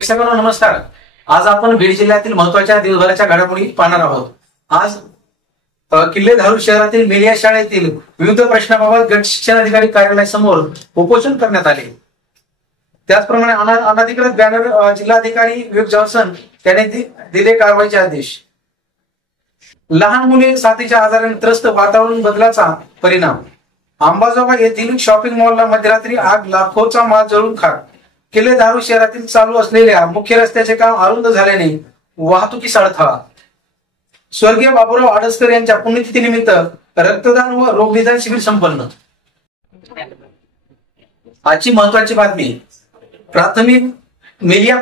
सगळ्यांना नमस्कार। आज आपण बीड जिल्ह्यातील महत्त्वाच्या दिवसभराच्या घडामोडी पाहणार आहोत। आज किल्ले धारूर शहरातील मेलिया शाळेतील विविध प्रश्नाबाबत गट शिक्षणाधिकारी कार्यालयासमोर उपोषण करण्यात आले। त्याचप्रमाणे अनधिकृत बॅनर जिल्हाधिकारी विवेक जॉन्सन यांनी दिले कारवाईचे आदेश। लहान मुले साथीच्या आजाराने त्रस्त, वातावरण बदलाचा परिणाम। अंबाजोगाई येथील शॉपिंग मॉलला मध्यरात्री आग, लाखोचा माल जळून खाक। किल्ले धारूर शहरातील चालू असलेल्या मुख्य रस्त्याचे काम अरुंद झाल्याने वाहतुकीस अडथळा। स्वर्गीय बाबूराव आडसकर यांच्या पुण्यतिथीनिमित्त रक्तदान व रोग निदान शिबिर संपन्न। आजची महत्त्वाची बातमी। मेलिया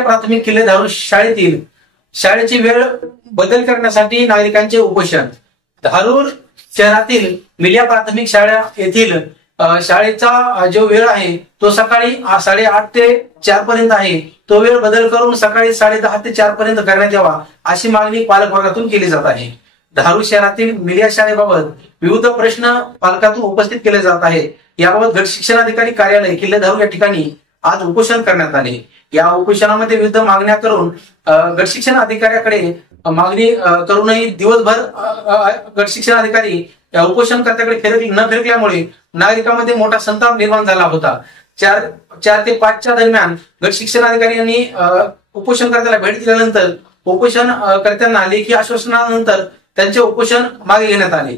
प्राथमिक किल्ले धारूर शाळेची वेळ बदल करण्यासाठी नागरिकांचे उपोषण। धारूर शहरातील मेलिया प्राथमिक शाळा येथील शाळेचा जो वेळ आहे तो सकाळी 8:30 ते 4 पर्यंत आहे, तो वेळ बदल करून सकाळी 10:30 ते 4 पर्यंत करण्यात यावा अशी मागणी पालक वर्गातून केली जात आहे। धारूर शहरातील मेलिया शाळेबाबत विविध प्रश्न पालकातून उपस्थित केले जात आहे। याबाबत गट शिक्षणाधिकारी कार्यालय किल्ले धारूर या ठिकाणी आज उपोषण करण्यात आले। या उपोषणामध्ये विविध मागण्या करून गट शिक्षण अधिकाऱ्याकडे मागणी करूनही दिवसभर गट शिक्षण अधिकारी या उपोषणकर्त्याकडे न फिरकल्यामुळे नागरिकांमध्ये मोठा संताप निर्माण झाला होता। 4 ते 5च्या दरम्यान गट शिक्षण अधिकारी यांनी उपोषणकर्त्याला भेट दिल्यानंतर उपोषणकर्त्यांना लेखी आश्वासनानंतर त्यांचे उपोषण मागे घेण्यात आले।